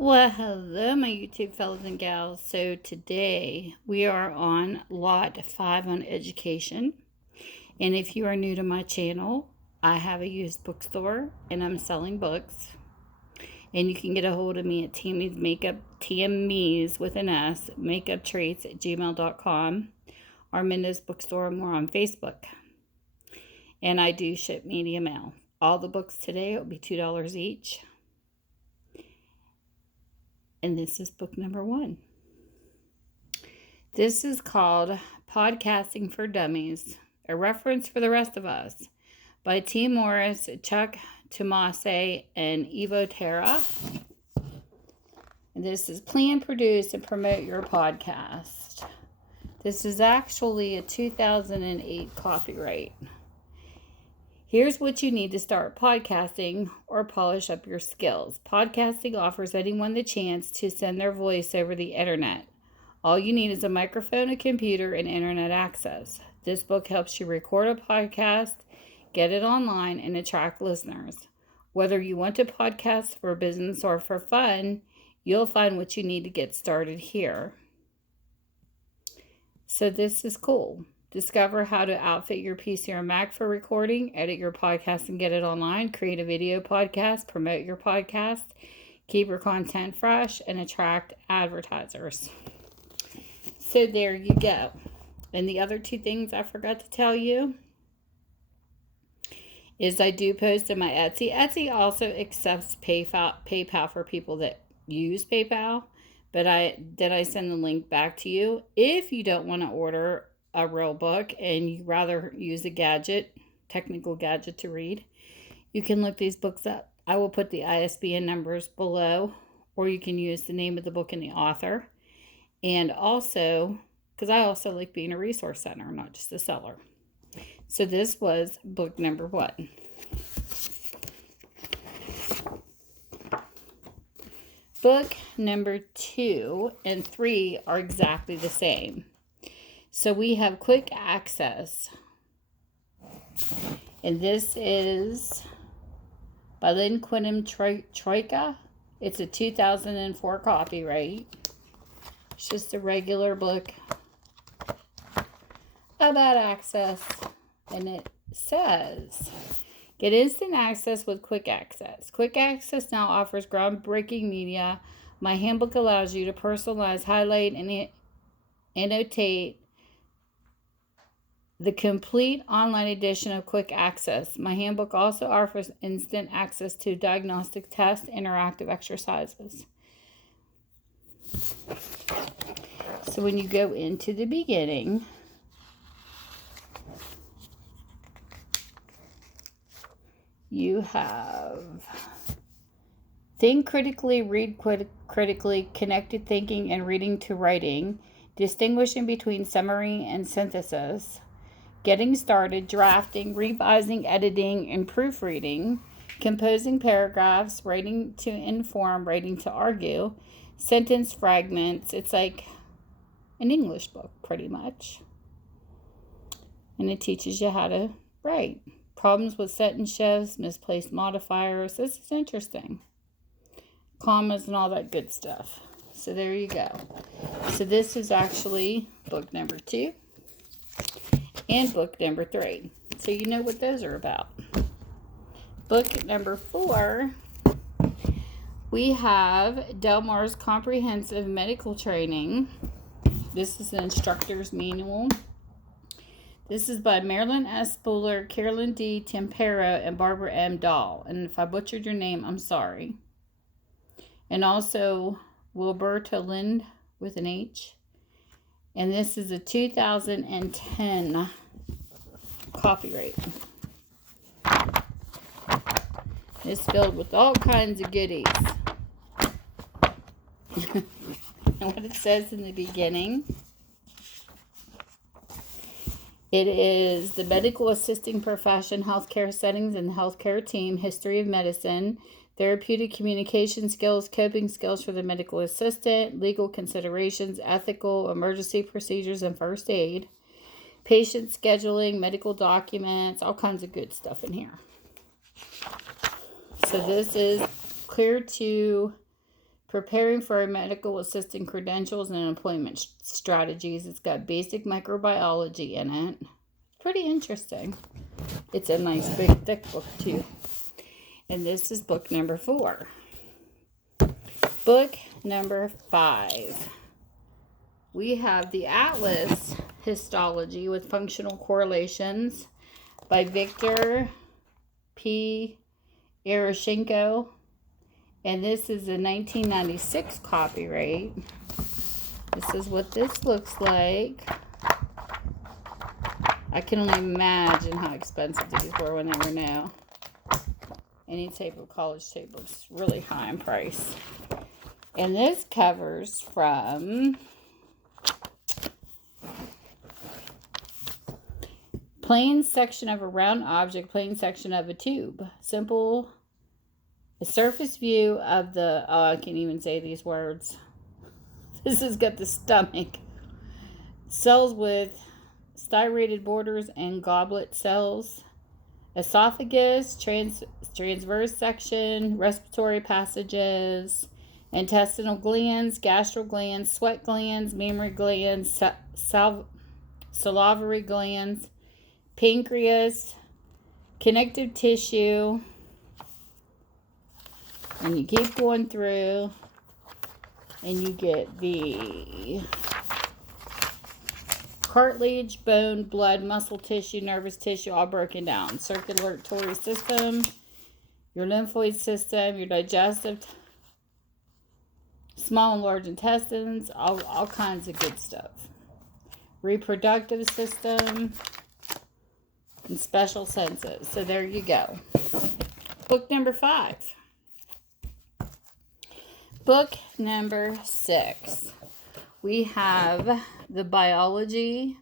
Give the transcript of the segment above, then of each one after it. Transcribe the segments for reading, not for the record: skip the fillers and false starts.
Well, hello, my YouTube fellows and gals. So today we are on lot 5 on education. And if you are new to my channel, I have a used bookstore and I'm selling books. And you can get a hold of me at Tammy's Makeup, Tammy's with an S, makeuptraits@gmail.com. Or Minda's Bookstore, and we're on Facebook. And I do ship media mail. All the books today will be $2 each. And this is book number 1. This is called Podcasting for Dummies, a reference for the rest of us, by T. Morris, Chuck Tomase, and Evo Terra. And this is plan, produce, and promote your podcast. This is actually a 2008 copyright. Here's what you need to start podcasting or polish up your skills. Podcasting offers anyone the chance to send their voice over the internet. All you need is a microphone, a computer, and internet access. This book helps you record a podcast, get it online, and attract listeners. Whether you want to podcast for business or for fun, you'll find what you need to get started here. So this is cool. Discover how to outfit your PC or Mac for recording, edit your podcast and get it online, create a video podcast, promote your podcast, keep your content fresh, and attract advertisers. So there you go. And the other 2 things I forgot to tell you is I do post in my Etsy. Etsy also accepts PayPal for people that use PayPal, but I send the link back to you. If you don't want to order a real book and you rather use a technical gadget to read, you can look these books up. I will put the ISBN numbers below, or you can use the name of the book and the author. And also, because I also like being a resource center, not just a seller. So this was book number 1. Book number 2 and 3 are exactly the same. So we have Quick Access. And this is by Lindh Troika. It's a 2004 copyright. It's just a regular book about access. And it says, get instant access with Quick Access. Quick Access now offers groundbreaking media. My handbook allows you to personalize, highlight, and annotate the complete online edition of Quick Access. My handbook also offers instant access to diagnostic tests, interactive exercises. So when you go into the beginning, you have think critically, read critically, connected thinking and reading to writing, distinguishing between summary and synthesis, getting started, drafting, revising, editing, and proofreading, composing paragraphs, writing to inform, writing to argue, sentence fragments. It's like an English book, pretty much. And it teaches you how to write. Problems with sentence shifts, misplaced modifiers. This is interesting. Commas and all that good stuff. So there you go. So this is actually book number 2. And book number 3. So you know what those are about. Book number 4, we have Delmar's Comprehensive Medical Training. This is an instructor's manual. This is by Marilyn S. Spooler, Carolyn D. Tamparo, and Barbara M. Dahl. And if I butchered your name, I'm sorry. And also Wilburta Lindh with an H. And this is a 2010 copyright. It's filled with all kinds of goodies. And what it says in the beginning, it is the medical assisting profession, healthcare settings and healthcare team, history of medicine, therapeutic communication skills, coping skills for the medical assistant, legal considerations, ethical, emergency procedures, and first aid, patient scheduling, medical documents, all kinds of good stuff in here. So this is clear to Preparing for a medical assistant credentials and employment strategies. It's got basic microbiology in it. Pretty interesting. It's a nice big thick book too. And this is book number 4. Book number 5. We have the Atlas Histology with Functional Correlations by Victor P. Eroschenko. And this is a 1996 copyright. This is what this looks like. I can only imagine how expensive these were when they were new. Any type of college table is really high in price. And this covers from plane section of a round object, plane section of a tube. Simple. A surface view of the, oh, I can't even say these words. This has got the stomach. Cells with striated borders and goblet cells. Esophagus, transverse section, respiratory passages, intestinal glands, gastro glands, sweat glands, mammary glands, salivary glands, pancreas, connective tissue. And you keep going through, and you get the cartilage, bone, blood, muscle tissue, nervous tissue, all broken down. Circulatory system, your lymphoid system, your digestive, small and large intestines, all kinds of good stuff. Reproductive system, and special senses. So there you go. Book number 5. Book number 6. We have the Biology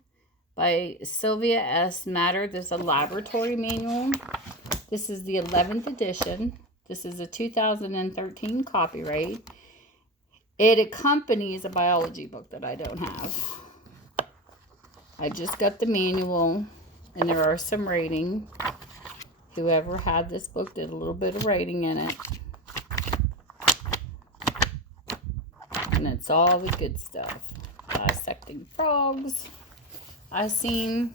by Sylvia S. Matter. This is a laboratory manual. This is the 11th edition. This is a 2013 copyright. It accompanies a biology book that I don't have. I just got the manual, and there are some rating. Whoever had this book did a little bit of writing in it. And it's all the good stuff. Dissecting frogs. I've seen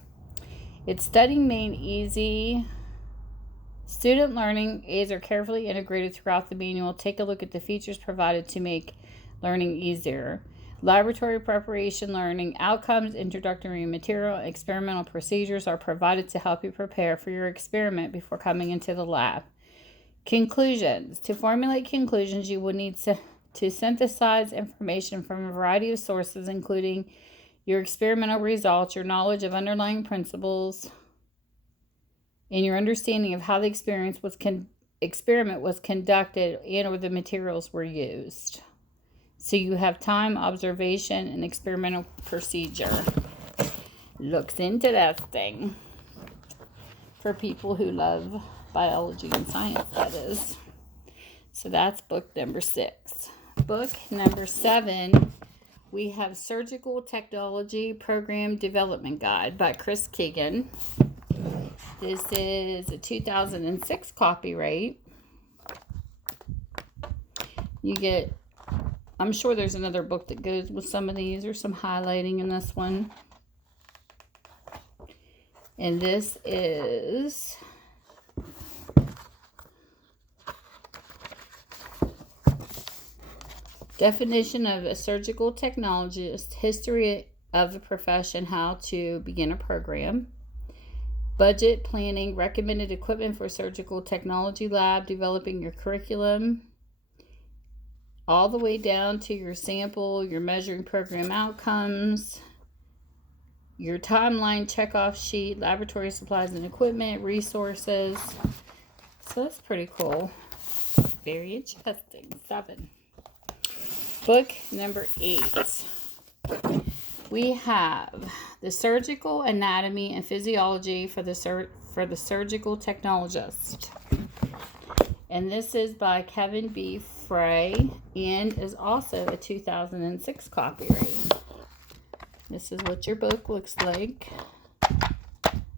it's studying made easy. Student learning aids are carefully integrated throughout the manual. Take a look at the features provided to make learning easier. Laboratory preparation, learning outcomes, introductory material, and experimental procedures are provided to help you prepare for your experiment before coming into the lab. Conclusions. To formulate conclusions, you will need to synthesize information from a variety of sources, including your experimental results, your knowledge of underlying principles, and your understanding of how the experiment was conducted and or the materials were used. So you have time, observation, and experimental procedure. Looks into that thing. For people who love biology and science, that is. So that's book number 6. Book number 7, we have Surgical Technology Program Development Guide by Keegan. This is a 2006 copyright. You get, I'm sure there's another book that goes with some of these, or some highlighting in this one. And this is definition of a surgical technologist, history of the profession, how to begin a program, budget planning, recommended equipment for surgical technology lab, developing your curriculum, all the way down to your sample, your measuring program outcomes, your timeline checkoff sheet, laboratory supplies and equipment, resources. So that's pretty cool. Very interesting. 7. Book number 8. We have the Surgical Anatomy and Physiology for the Surgical Technologist. And this is by Kevin B. Frey and is also a 2006 copyright. This is what your book looks like.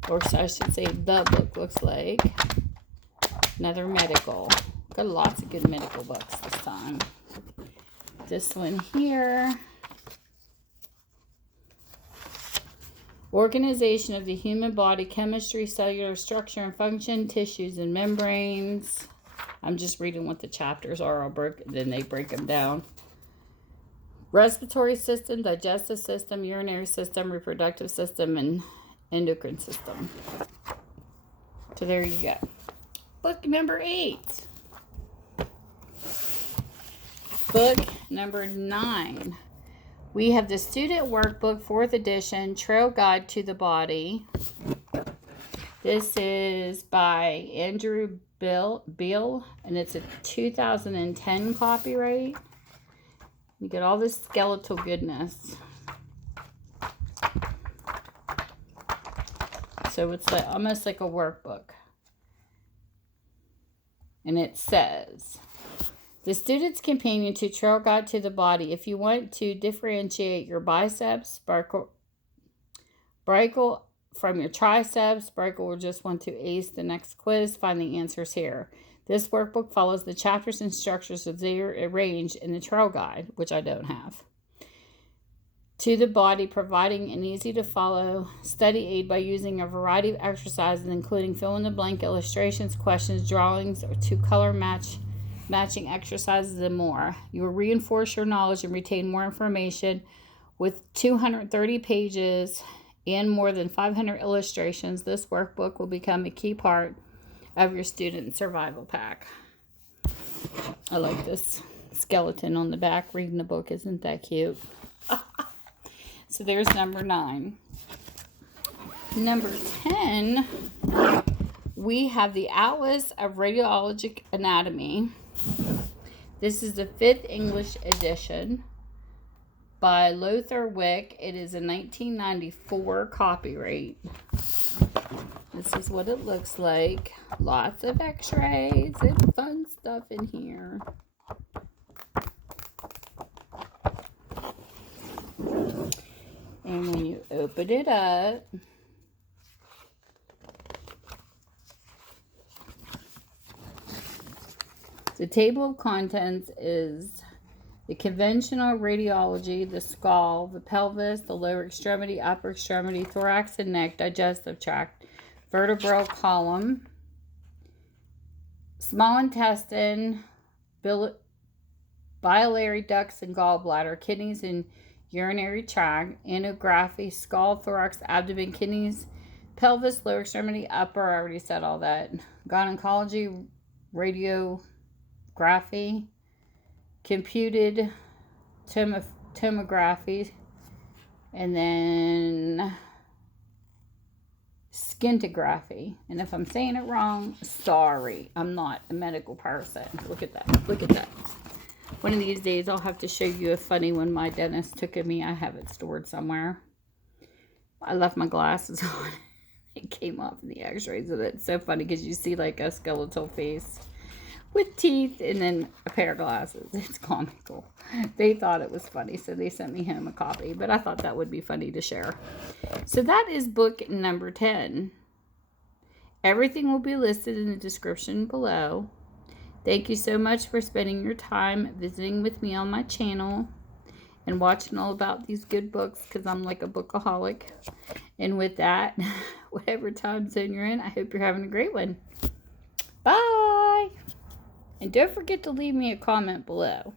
Or I should say the book looks like. Another medical. Got lots of good medical books this time. this one here. Organization of the human body, chemistry, cellular structure and function, tissues and membranes. I'm just reading what the chapters are. Then they break them down. Respiratory system, digestive system, urinary system, reproductive system, and endocrine system. So there you go. Book number 8. Book number 9. We have the Student Workbook, 4th edition, Trail Guide to the Body. This is by Andrew Biel, and it's a 2010 copyright. You get all this skeletal goodness. So it's like almost like a workbook. And it says, the student's companion to Trail Guide to the Body. If you want to differentiate your biceps, brachial from your triceps, brachial will just want to ace the next quiz, find the answers here. This workbook follows the chapters and structures as they are arranged in the Trail Guide, which I don't have, to the body, providing an easy-to-follow study aid by using a variety of exercises, including fill-in-the-blank illustrations, questions, drawings, or to color matching exercises, and more. You will reinforce your knowledge and retain more information with 230 pages and more than 500 illustrations. This workbook will become a key part of your student survival pack. I like this skeleton on the back reading the book. Isn't that cute? So there's number 9. Number 10, we have the Atlas of Radiologic Anatomy. This is the 5th English edition by Lothar, Wicke. It is a 1994 copyright. This is what it looks like. Lots of x-rays and fun stuff in here. And when you open it up, the table of contents is the conventional radiology, the skull, the pelvis, the lower extremity, upper extremity, thorax and neck, digestive tract, vertebral column, small intestine, biliary ducts and gallbladder, kidneys and urinary tract, angiography, skull, thorax, abdomen, kidneys, pelvis, lower extremity, upper, I already said all that, gynecology, radiography, computed tomography, and then scintigraphy. And if I'm saying it wrong, sorry. I'm not a medical person. Look at that. Look at that. One of these days, I'll have to show you a funny one my dentist took of me. I have it stored somewhere. I left my glasses on. It came off in the x-rays of it. It's so funny because you see like a skeletal face with teeth and then a pair of glasses. It's comical. They thought it was funny, so they sent me home a copy. But I thought that would be funny to share. So that is book number 10. Everything will be listed in the description below. Thank you so much for spending your time visiting with me on my channel and watching all about these good books, because I'm like a bookaholic. And with that, whatever time zone you're in, I hope you're having a great one. Bye! And don't forget to leave me a comment below.